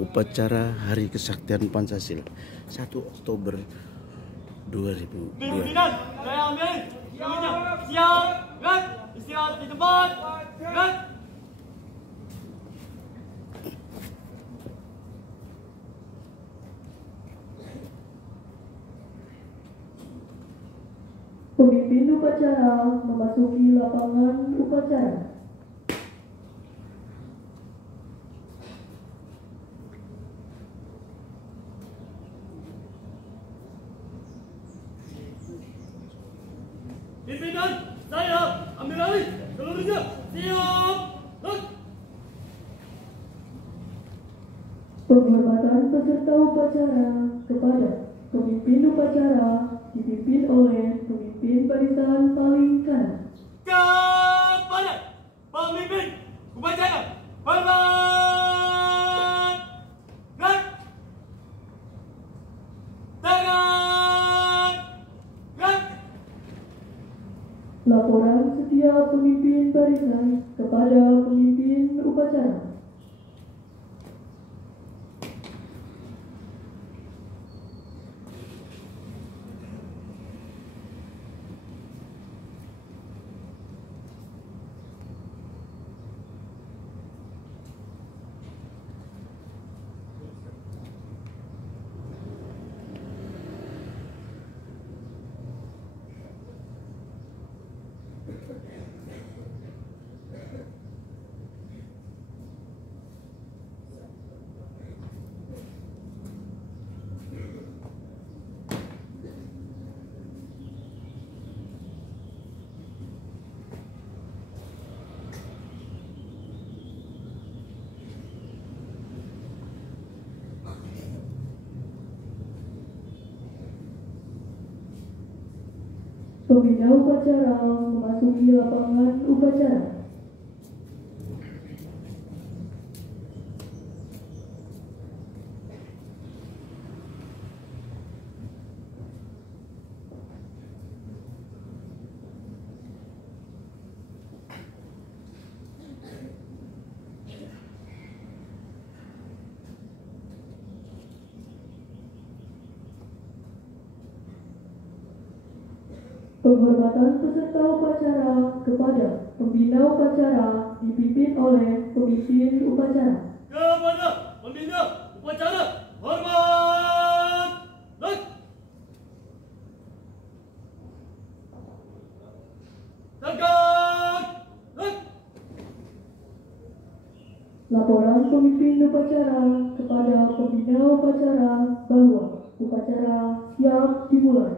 upacara Hari Kesaktian Pancasila 1 Oktober 2002. Pimpinan, saya ambil. Siap, gerak. Istirahat di tempat. Gerak. Pemimpin upacara memasuki lapangan upacara. Pimpinan, saya ambil alih. Seluruhnya siap. Gerak. Penghormatan peserta upacara kepada pemimpin upacara dipimpin oleh pemimpin barisan paling kanan. Kepada pemimpin upacara, hormat. Gerak. Tangan. Gerak. Laporan setiap pemimpin barisan kepada pemimpin upacara. Pembina upacara memasuki lapangan upacara. Penghormatan peserta upacara kepada pembina upacara dipimpin oleh pemimpin upacara. Kepada pembina upacara, hormat. Gerak. Tegak. Gerak. Laporan pemimpin upacara kepada pembina upacara bahwa upacara siap dimulai.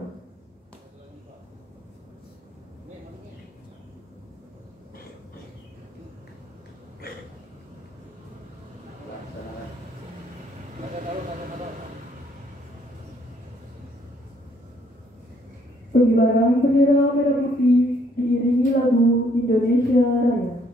Pengibaran bendera merah putih diiringi lagu Indonesia Raya.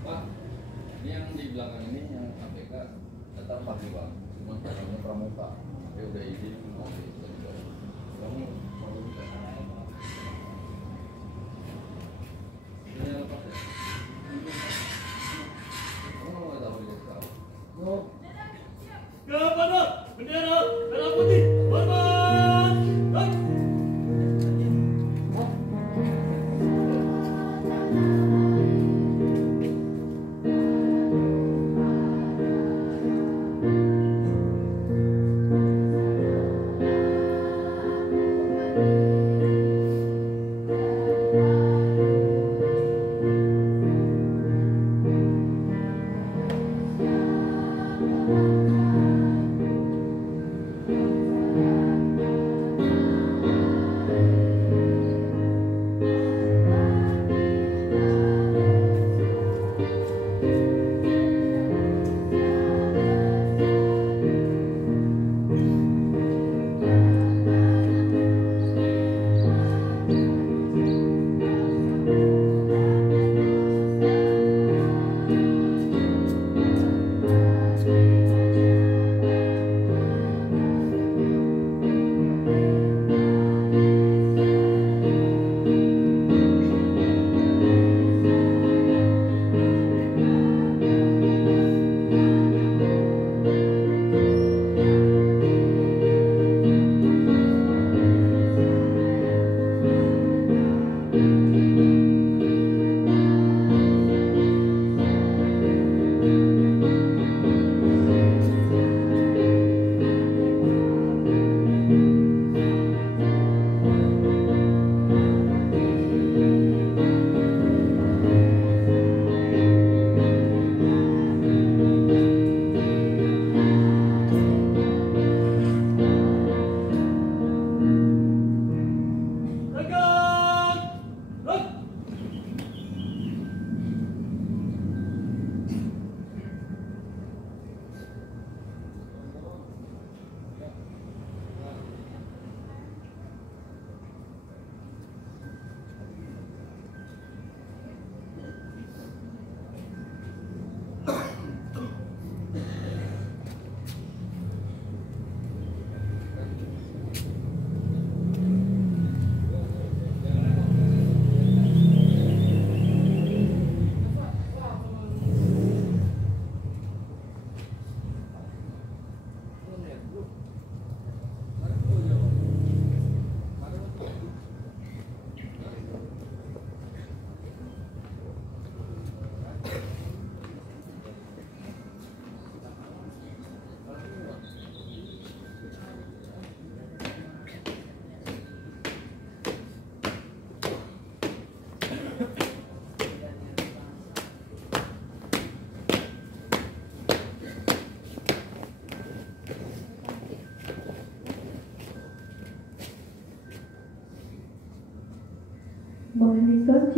Pak, ini yang di belakang ini yang APK tetap pagi Pak, cuma caranya pramuka, tapi udah izin mau dilanjut. Kamu mau bisa? Ini apa sih? Kamu nggak tahu dia tahu? Oh. Kepada bendera merah putih, hormat. Gerak.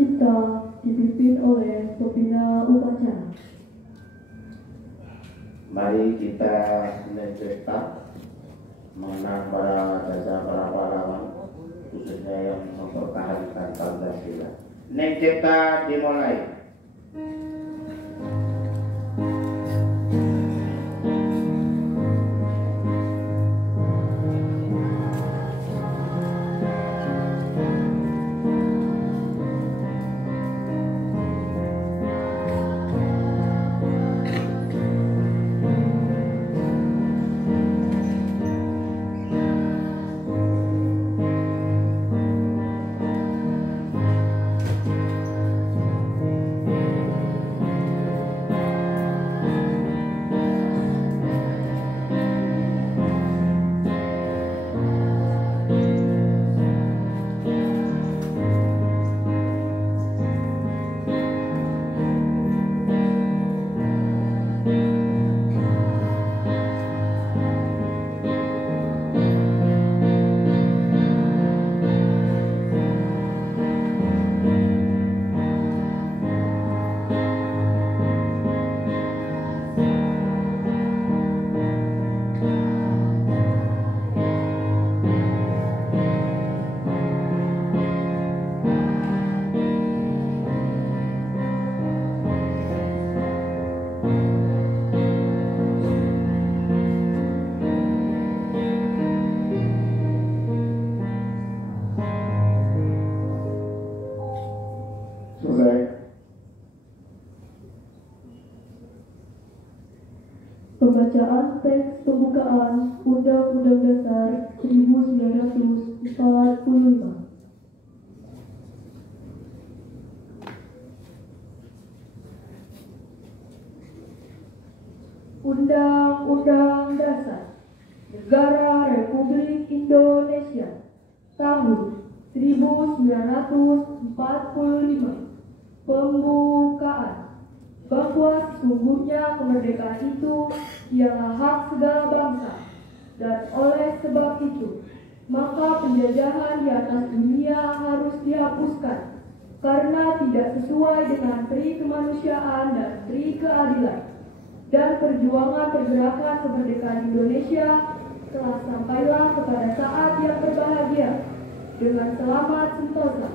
Cipta dipimpin oleh pembina upacara. Mari kita mencipta mengenang para jasa para pahlawan, khususnya yang mempertahankan Pancasila. Cipta dimulai. Pembacaan teks pembukaan Undang-Undang Dasar 1945. Undang-Undang Dasar Negara Republik Indonesia tahun 1945. Pembukaan. Bahwa sesungguhnya kemerdekaan itu ialah hak segala bangsa, dan oleh sebab itu maka penjajahan di atas dunia harus dihapuskan karena tidak sesuai dengan pri kemanusiaan dan pri keadilan. Dan perjuangan pergerakan kemerdekaan Indonesia telah sampailah kepada saat yang berbahagia dengan selamat sentosa,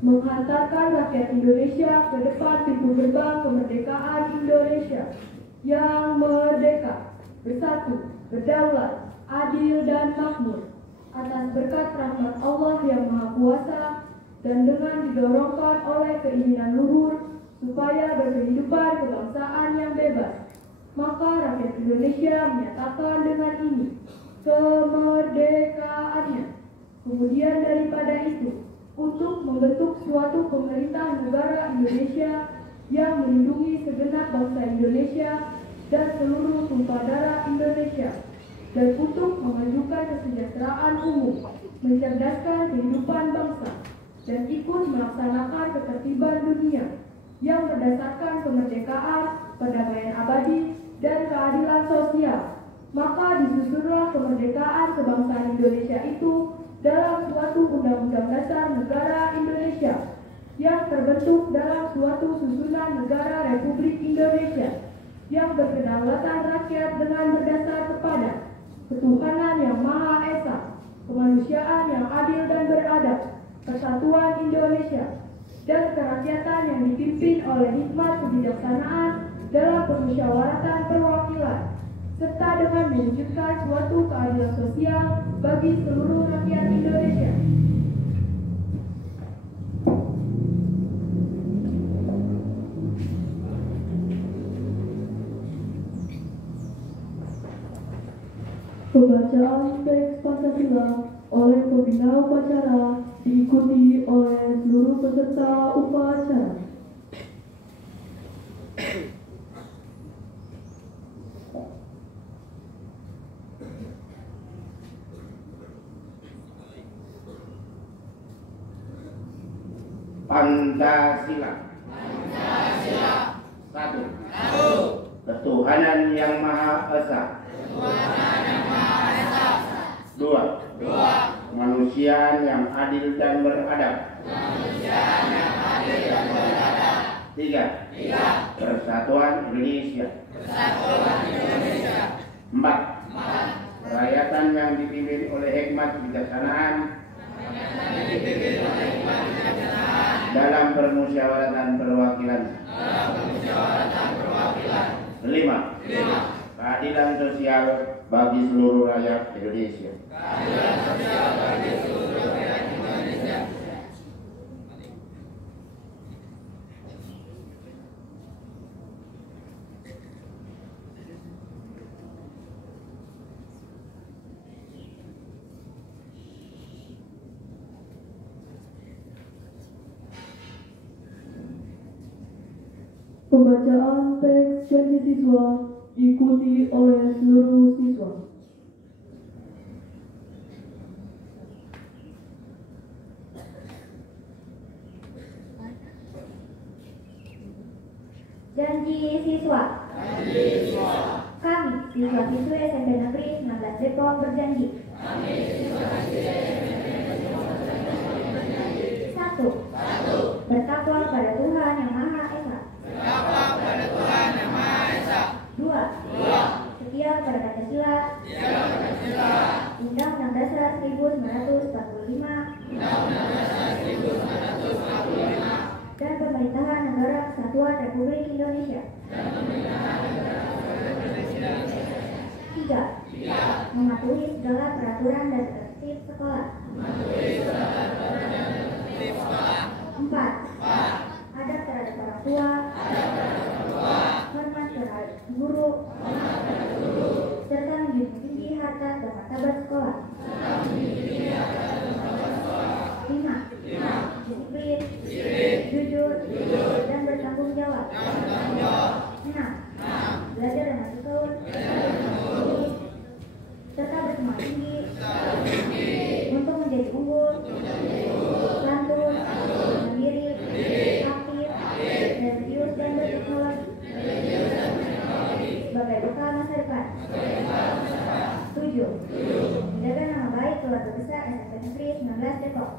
menghantarkan rakyat Indonesia ke depan pintu gerbang kemerdekaan Indonesia yang merdeka, bersatu, berdaulat, adil dan makmur atas berkat rahmat Allah yang Maha Kuasa dan dengan didorongkan oleh keinginan luhur supaya berkehidupan kebangsaan yang bebas. Maka rakyat Indonesia menyatakan dengan ini kemerdekaannya. Kemudian daripada itu, untuk membentuk suatu pemerintah negara Indonesia yang melindungi segenap bangsa Indonesia dan seluruh tumpah darah Indonesia, dan untuk memajukan kesejahteraan umum, mencerdaskan kehidupan bangsa, dan ikut melaksanakan ketertiban dunia yang berdasarkan kemerdekaan, perdamaian abadi, dan keadilan sosial. Maka disusunlah kemerdekaan kebangsaan Indonesia itu dalam suatu undang-undang dasar negara Indonesia yang terbentuk dalam suatu susunan negara Republik Indonesia yang berkedaulatan rakyat dengan berdasar kepada ketuhanan yang Maha Esa, kemanusiaan yang adil dan beradab, persatuan Indonesia, dan kerakyatan yang dipimpin oleh hikmat kebijaksanaan dalam permusyawaratan perwakilan, serta dengan mewujudkan suatu keadilan sosial bagi seluruh rakyat Indonesia. Pembacaan teks Pancasila oleh pembina upacara diikuti oleh seluruh peserta upacara. Pancasila. Satu. Ketuhanan yang Maha Esa. Dua. Kemanusiaan yang adil dan beradab. Tiga. Persatuan Indonesia. Empat. Rakyatan yang dipimpin oleh hikmat kebijaksanaan dalam permusyawaratan perwakilan. Lima. Keadilan sosial bagi seluruh rakyat Indonesia. Pembacaan teks janji siswa diikuti oleh seluruh siswa. Janji siswa. Kami, siswa-siswi SMP Negeri 19 Depok berjanji. Satu. Bertakwa pada Tuhan Yang Maha Esa. Dua. Setia kepada Pancasila. Undang-Undang Dasar 1945. Dan pemerintahan Negara Kesatuan Republik Indonesia. Tiga. Mematuhi segala peraturan dan tertib sekolah. Empat. Adab terhadap orang tua. Hormat terhadap guru. Serta menjunjung tinggi harkat dan martabat sekolah. 5. Disiplin, jujur, dan bertanggung jawab. 6. Belajar dan bertekun, serta bersemangat tinggi untuk menjadi unggul, santun, mandiri, aktif, religius dan berteknologi sebagai bekal masa depan. 7. Menjaga nama baik keluarga besar SMP Negeri 19 Depok.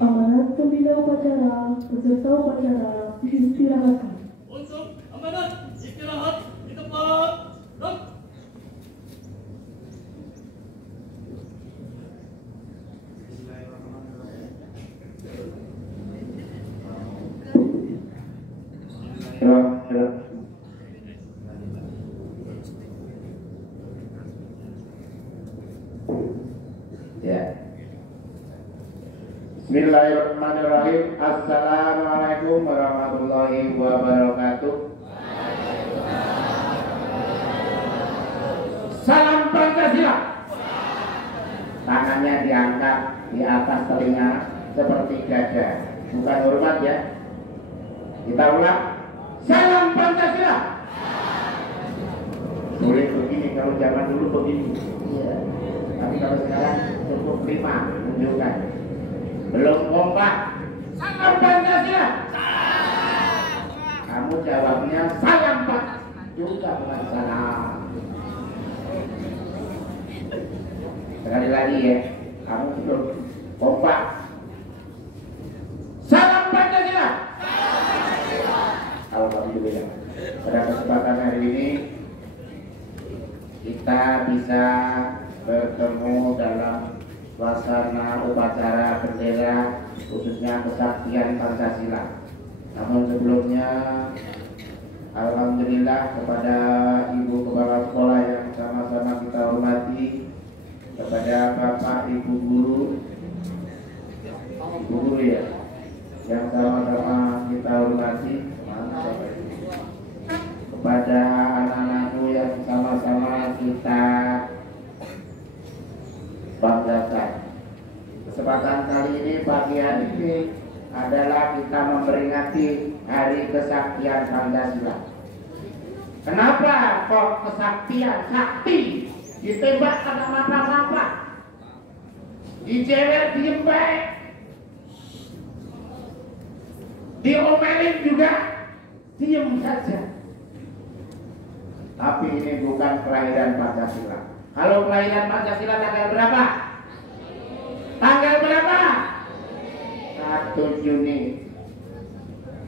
Amanat pembina upacara peserta upacara diistirahatkan. Untuk amanat istirahat di tempat. Rok. Ya. Bismillahirrahmanirrahim. Assalamualaikum warahmatullahi wabarakatuh. Salam Pancasila. Tangannya diangkat di atas telinga seperti gajah. Bukan hormat ya. Kita ulang. Salam Pancasila. Boleh begini kalau zaman dulu begini. Iya. Tapi kalau sekarang cukup 5 tunjukkan. Belum kompak. Salam Pancasila. Kamu jawabnya salam Pak. Juga bukan salam. Sekali lagi ya. Kamu belum kompak. Salam Pancasila. Alhamdulillah. Pada kesempatan hari ini kita bisa bertemu dalam suasana upacara bendera khususnya kesaktian Pancasila. Namun sebelumnya alhamdulillah kepada Ibu Kepala Sekolah yang sama-sama kita hormati, kepada Bapak Ibu guru ya yang sama-sama kita hormati, kepada anak-anakku yang sama-sama kita banggakan. Kesempatan kali ini pagi hari ini adalah kita memperingati Hari Kesaktian Pancasila. Kenapa kok kesaktian? Sakti ditembak kagak mapa-mapa, dijewer diem baik. diomelin juga diam saja. Tapi ini bukan kelahiran Pancasila. Kalau kelahiran Pancasila tanggal berapa? Tanggal berapa? 1 Juni.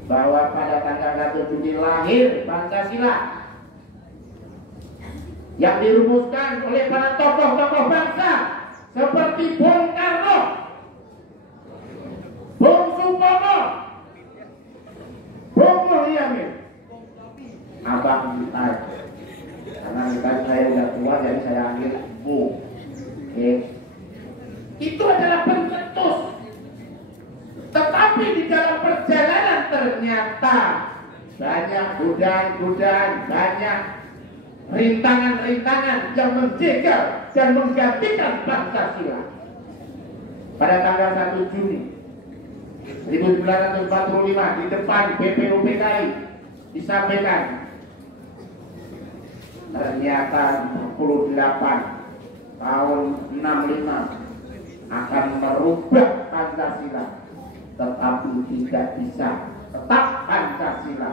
Bahwa pada tanggal 1 Juni lahir Pancasila yang dirumuskan oleh para tokoh-tokoh bangsa seperti Bung Karno, Bung Supomo, Bung Muhyiddin, Abang kita. Karena kita saya udah tua jadi saya ambil Bung. Oke. Itu adalah pencetus. Tetapi di dalam perjalanan ternyata banyak godaan-godaan, banyak rintangan-rintangan yang menjegal dan menggantikan Pancasila. Pada tanggal 1 Juni 1945 di depan BPUPKI disampaikan ternyata 48 tahun 65 akan merubah Pancasila, tetapi tidak bisa tetap Pancasila.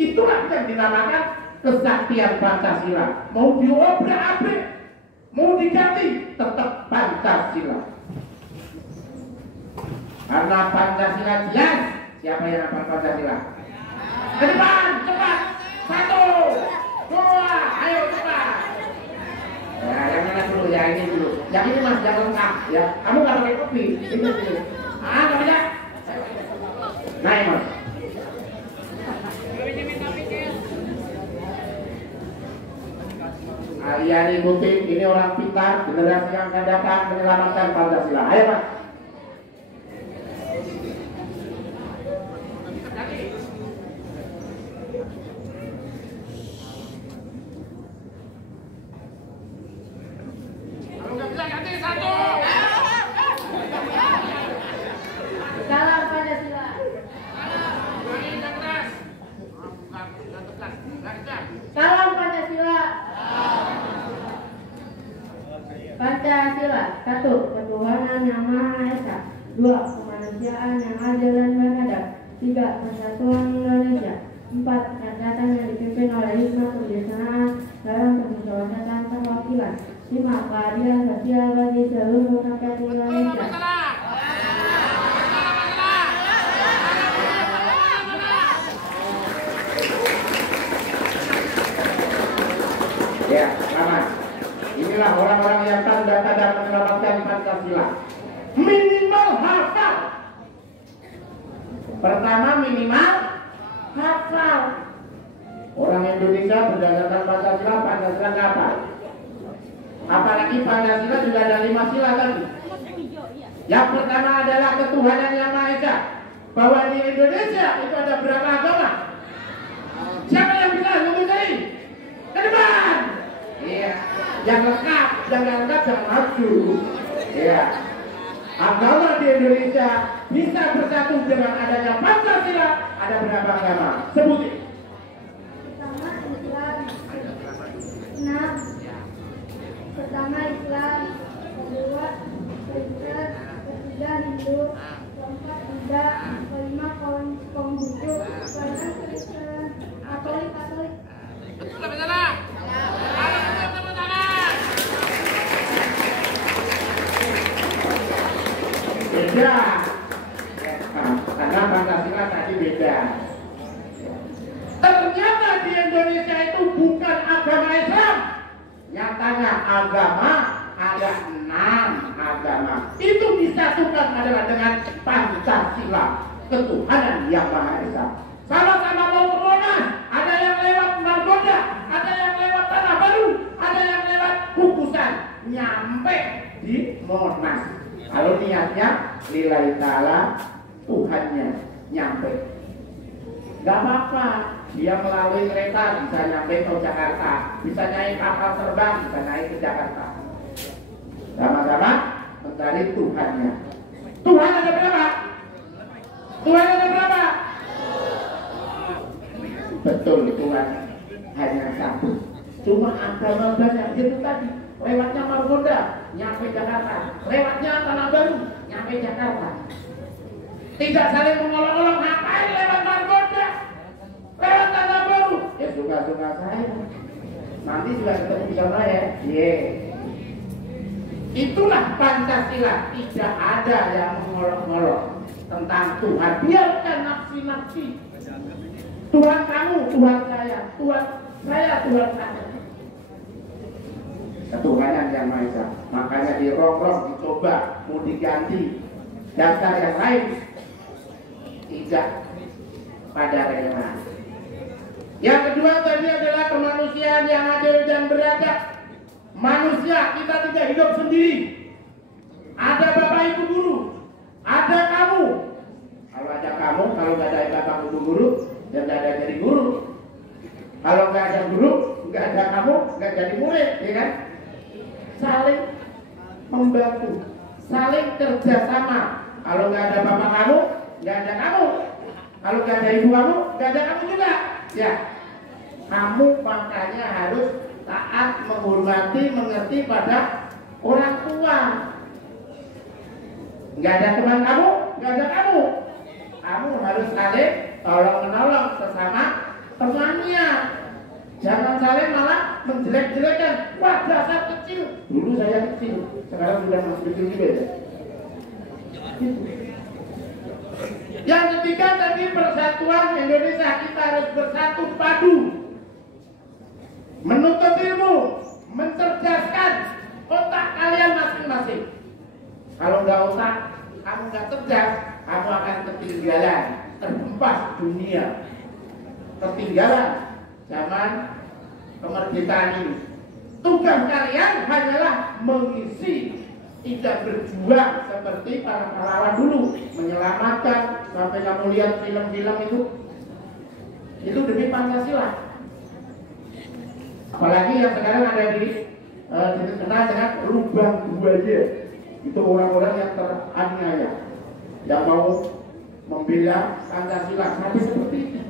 Itulah yang dinamakan kesaktian Pancasila. Mau diobrak-abrik, mau diganti, tetap Pancasila. Karena Pancasila jelas. Siapa yang hafal Pancasila? Ke depan, cepat. 1, 2, ayo cepat. Ya, yang mana dulu? Ya ini dulu. Yang ini mas, yang lengkap. Ya, kamu nggak pakai kopi. Ini dulu. Nggak bisa. Naik mas. Kalian ikutin, ini orang pintar, generasi yang akan datang menyelamatkan Pancasila. Ayo mas. Salam Pancasila. Salam Pancasila. Pancasila. 1. Ketuhanan yang Maha Esa. 2. Kemanusiaan yang adil dan beradab. 3. Persatuan Indonesia. 4. Rakyatan yang dipimpin oleh hikmat kebijaksanaan dalam permusyawaratan perwakilan. 5. Keadilan sosial bagi seluruh rakyat Indonesia. Ya, selamat. Inilah orang-orang yang tanda-tanda menyelamatkan Pancasila. Minimal hafal. Pertama minimal hafal. Orang Indonesia berdasarkan Pancasila, Pancasila hafal. Apalagi Pancasila juga ada 5 sila tadi. Yang pertama adalah ketuhanan yang Maha Esa. Bahwa di Indonesia itu ada berapa agama? Siapa yang bisa menguasai? Ke depan. Iya. Yang lengkap, yang nggak lengkap jangan maju. Iya. Agama di Indonesia bisa bersatu dengan adanya Pancasila. Ada berapa agama? Sebutin. Pertama Islam, 6. Pertama Islam, kedua Kristen, ketiga Hindu, keempat Buddha, kelima Konghucu, keenam Kristen, Katolik. Beda. Karena Pancasila tadi beda. Ternyata di Indonesia itu bukan agama Islam. Nyatanya agama ada 6 agama. Itu disatukan adalah dengan Pancasila, ketuhanan yang Maha Esa. Sama-sama mau ke Monas, ada yang lewat Margonda, ada yang lewat Tanah Baru, ada yang lewat Kukusan, nyampe di Monas. Kalau niatnya lillahi ta'ala, Tuhannya nyampe. Gak apa-apa, dia melalui kereta bisa nyampe ke Jakarta, bisa naik kapal terbang, bisa naik ke Jakarta. Sama-sama mencari Tuhannya. Tuhan ada berapa? Tuhan ada berapa? Betul, Tuhan hanya satu. Cuma agama banyak itu tadi. Lewatnya Margonda, nyampe Jakarta. Lewatnya Tanah Baru, nyampe Jakarta. tidak saling mengolok-olok, ngapain lewat Margonda, lewat Tanah Baru, ya suka-suka saya. Nanti juga ketemu di sana ya. Itulah Pancasila, tidak ada yang mengolok-olok tentang Tuhan. Biarkan nafsi-nafsi. Tuhan kamu, Tuhan saya, Tuhan saya, Tuhan saya. Ketuhanan yang Maha Esa. Makanya dirongrong, dicoba, mau diganti dasar yang lain, tidak pada rela. Yang kedua tadi adalah kemanusiaan yang adil dan beradab. Manusia, kita tidak hidup sendiri. Ada bapak ibu guru, ada kamu. Kalau ada kamu, kalau nggak ada bapak ibu guru, dan nggak ada jadi guru. Kalau nggak ada guru, nggak ada kamu, nggak jadi murid, ya kan? Saling membantu, saling kerjasama. Kalau nggak ada bapak kamu, nggak ada kamu. Kalau nggak ada ibu kamu, nggak ada kamu juga. Ya, kamu makanya harus taat, menghormati, mengerti pada orang tua. Nggak ada teman kamu, nggak ada kamu. Kamu harus saling tolong menolong sesama temannya. Jangan saling malah menjelek-jelekan. Wah, dasar kecil. Dulu saya kecil, sekarang sudah masih kecil juga ya. Yang ketiga tadi persatuan Indonesia, kita harus bersatu padu, menuntut ilmu, mencerdaskan otak kalian masing-masing. Kalau nggak otak, kamu nggak cerdas, kamu akan ketinggalan, terhempas dunia, ketinggalan zaman kemerdekaan ini. Tugas kalian hanyalah mengisi, tidak berjuang seperti para pahlawan dulu, menyelamatkan. Sampai kamu lihat film-film itu demi Pancasila. Apalagi yang sekarang ada dikenal dengan lubang buaya. Itu orang-orang yang teraniaya, yang mau membela Pancasila. Tapi seperti itu.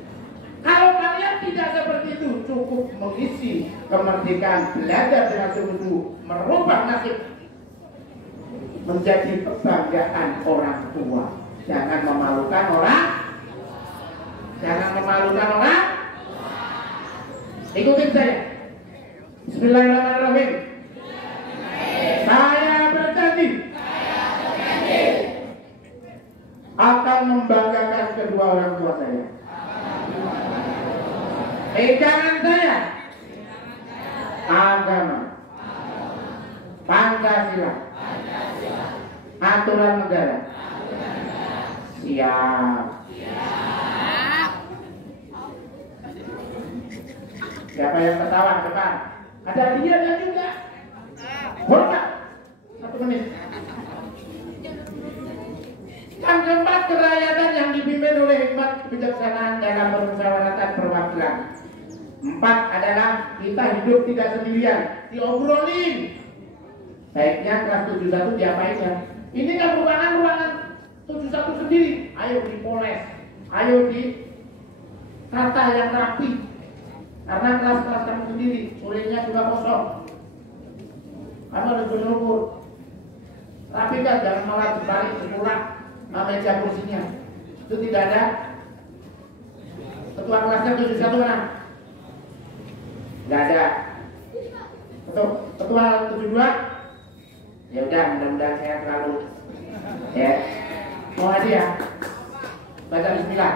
Kalau kalian tidak seperti itu, cukup mengisi kemerdekaan, belajar dengan sungguh-sungguh, merubah nasib menjadi kebanggaan orang tua. Jangan memalukan orang. Jangan memalukan orang. Ikutin saya. Bismillahirrahmanirrahim. Saya berjanji akan membanggakan kedua orang tua saya. Pegangan saya agama, Pancasila, aturan negara. Siap. Siapa yang ketawa depan? Ada dia dan juga. Hormat. 1 menit. Yang keempat, kerakyatan yang dipimpin oleh hikmat kebijaksanaan dalam permusyawaratan perwakilan. 4 adalah kita hidup tidak sendirian, diobrolin. Baiknya kelas 71 diapain ya? Ini kan ruangan 71 sendiri. Ayo dipoles, ayo ditata yang rapi. Karena kelas-kelas kamu sendiri, sorenya juga kosong. Kamu harus berukur. Rapikan, jangan malah dibalik sekolah meja kursinya. Itu tidak ada. Ketua kelasnya 71 mana? Nggak ada. Ketua 72? Ya udah, mudah-mudahan saya selalu. Ya, mau aja ya. Baca Bismillah.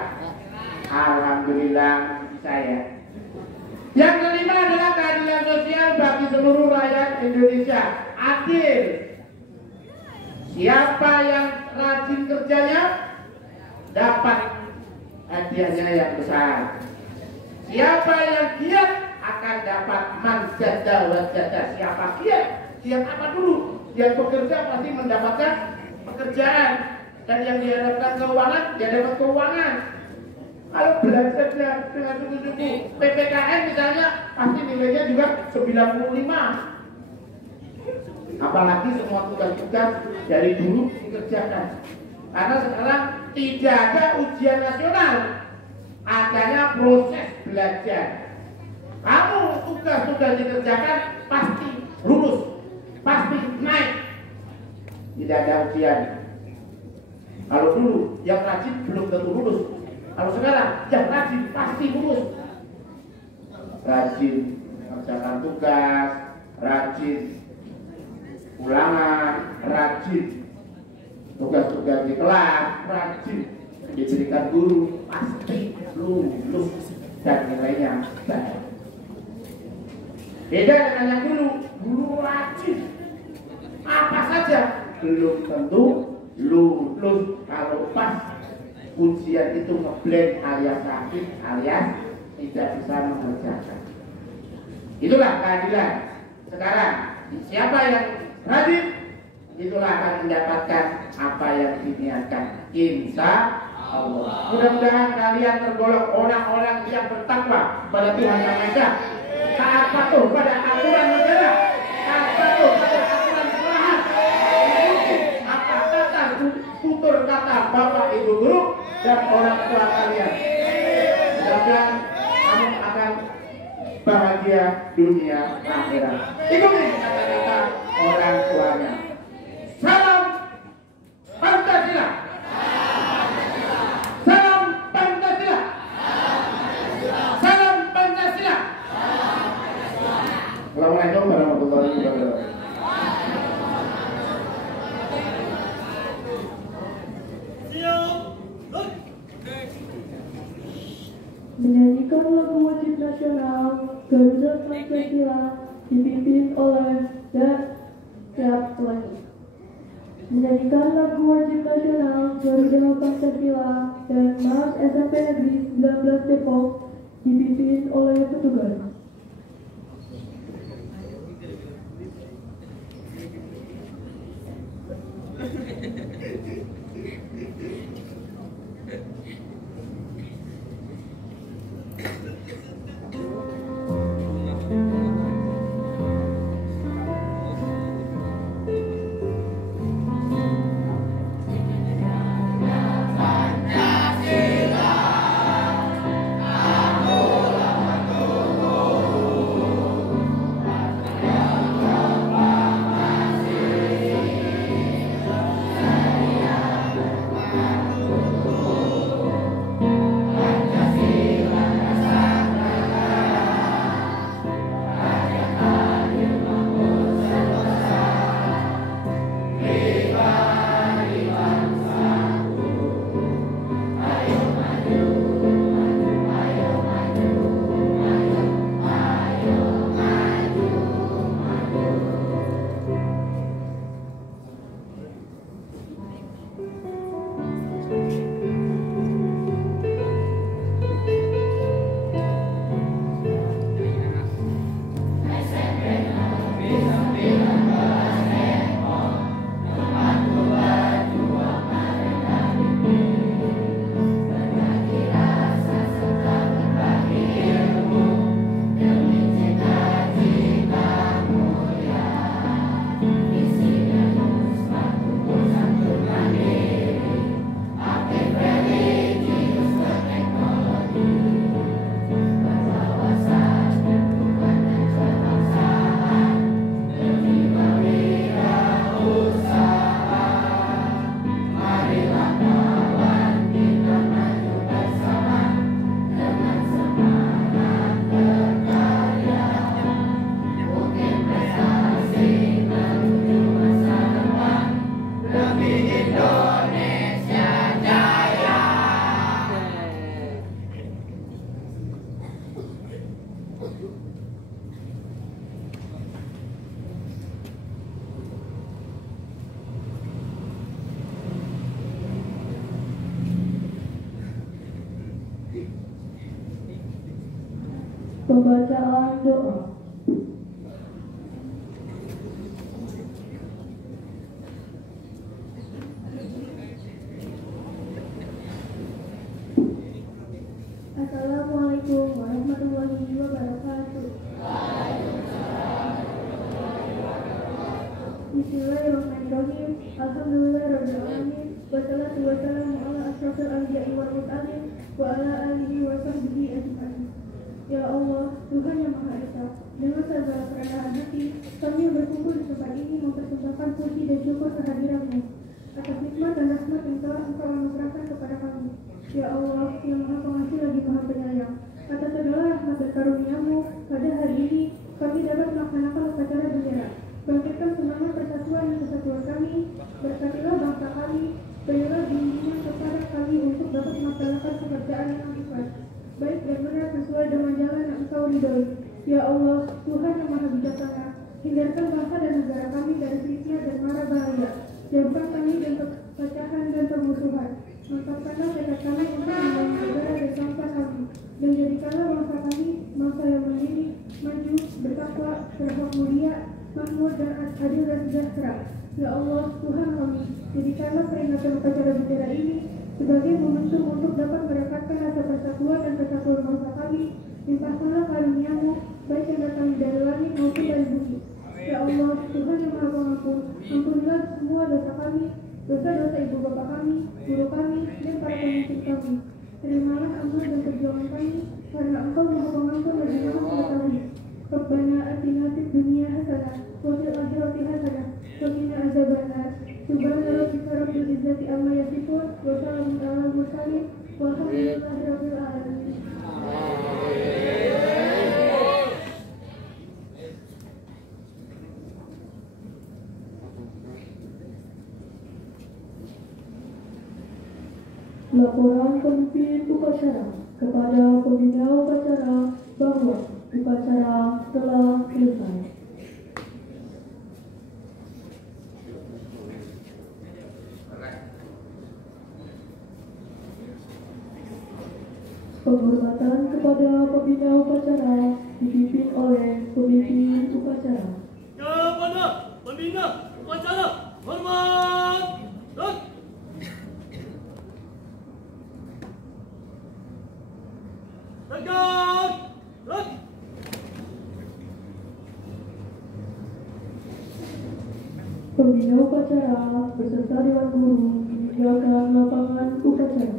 Alhamdulillah saya. Yang kelima adalah keadilan sosial bagi seluruh rakyat Indonesia. Adil. Siapa yang rajin kerjanya dapat hadiahnya yang besar. Siapa yang giat akan dapat manjada wajada. Siapa giat apa dulu? Yang bekerja pasti mendapatkan pekerjaan. Dan yang diharapkan keuangan, dia dapat keuangan. Kalau belajarnya dengan sungguh-sungguh PPKN misalnya, pasti nilainya juga 95. Apalagi semua tugas-tugas dari dulu dikerjakan. Karena sekarang tidak ada ujian nasional, adanya proses belajar. Kamu tugas-tugas dikerjakan pasti lulus, pasti naik. Tidak ada ujian. Kalau dulu yang rajin belum tentu lulus. Kalau sekarang yang rajin pasti lulus. Rajin mengerjakan tugas, rajin ulangan, rajin tugas-tugas di kelas, rajin diberikan guru, pasti lulus dan nilainya baik. Beda dengan yang dulu rajin apa saja belum tentu lulus. Kalau pas ujian itu ngeblend alias sakit alias tidak bisa mengerjakan. Itulah keadilan. Sekarang siapa yang rajin, itulah akan mendapatkan apa yang diniatkan. Insya Allah. Mudah-mudahan kalian tergolong orang-orang yang bertakwa pada Tuhan Yang Maha Esa, taat patuh pada aturan negara, taat patuh pada aturan sekolahan, mengikuti apa kata tutur kata bapak ibu guru dan orang tua kalian. Mudah-mudahan kamu akan bahagia dunia akhirat. Ikuti kata-kata orang tuanya. Salam Pancasila. Salam Pancasila. Salam Pancasila. Assalamualaikum warahmatullahi wabarakatuh. Menyanyikan lagu wajib nasional Garuda Pancasila dipimpin oleh Siap Pelangi. Menyanyikan lagu wajib nasional Garuda Pancasila dan Mars SMP Negeri 19 Depok dipimpin oleh petugas. Pembacaan doa. Assalamualaikum warahmatullahi wabarakatuh. Bismillahirrahmanirrahim. Alhamdulillahirrahmanirrahim. Wassalatu wassalamu ala asyrafil anbiya'i wal mursalin wa ala alihi wa sahbihi ajma'in. Ya Allah, Tuhan yang Maha Esa, dengan segala kerendahan hati, kami yang berkumpul di tempat ini mempersembahkan puji dan syukur kehadiran-Mu atas nikmat dan rahmat yang telah Engkau anugerahkan kepada kami. Ya Allah, yang Maha Pengasih lagi Maha Penyayang, atas segala rahmat dan karunia-Mu, pada hari ini kami dapat melaksanakan upacara bendera. Bangkitkan semangat persatuan dan kesatuan kami, berkatilah bangsa kami, berilah bimbingan kepada kami untuk dapat melaksanakan pekerjaan yang ikhlas, baik dan benar sesuai dengan jalan yang Engkau ridhoi. Ya Allah, Tuhan yang Maha Bijaksana, hindarkan bangsa dan negara kami dari fitnah dan mara bahaya. Jauhkan kami dari perpecahan dan permusuhan. Mantapkanlah tekad kami untuk membangun negara dan bangsa kami, dan jadikanlah bangsa kami bangsa yang mandiri, maju, bertakwa, berakhlak mulia, makmur dan adil dan sejahtera. Ya Allah, Tuhan kami, jadikanlah peringatan upacara bendera ini sebagai momentum untuk dapat merekatkan rasa persatuan dan kesatuan bangsa kami. Limpahkanlah karunia-Mu, baik yang datang dari langit maupun dari bumi. Ya Allah, Tuhan yang Maha Pengampun, ampunilah semua dosa kami, dosa-dosa ibu bapa kami, guru kami, dan para pemimpin kami. Terimalah amal dan perjuangan kami, karena Engkau Maha Pengampun dan Maha Mengetahui. Rabbana atina fid dunya hasanah wa fil akhirati hasanah wa qina adzabannar. Subhana rabbika rabbil izzati amma yasifun wa salamun alal mursalin walhamdulillahi rabbil alamin. Laporan pemimpin upacara kepada pembina upacara bahwa upacara telah selesai. Penghormatan kepada pembina upacara dipimpin oleh pemimpin upacara. Kepada pembina upacara, hormat. Tegak. Pembina upacara beserta Dewan Guru meninggalkan lapangan upacara.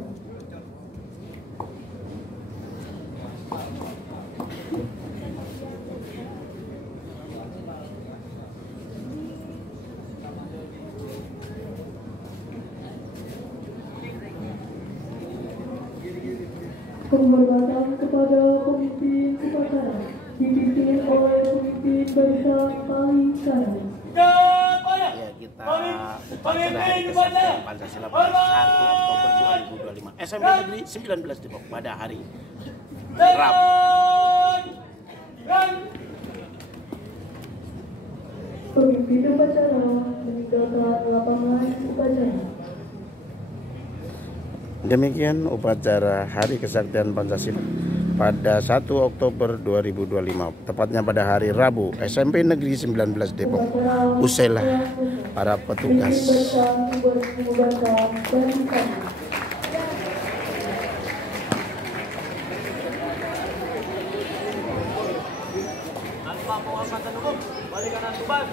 Penghormatan kepada pemimpin upacara dipimpin oleh pemimpin barisan paling kanan. Kepada Ya, kita pemimpin Hari upacara, Kesaktian Pancasila pada 1 Oktober 2025 SMP Negeri 19 Depok pada hari Rabu. Pemimpin upacara meninggalkan lapangan upacara. Demikian upacara Hari Kesaktian Pancasila pada 1 Oktober 2025, tepatnya pada hari Rabu, SMP Negeri 19 Depok. Usailah para petugas. Tanpa penghormatan umum, balik kanan tuban.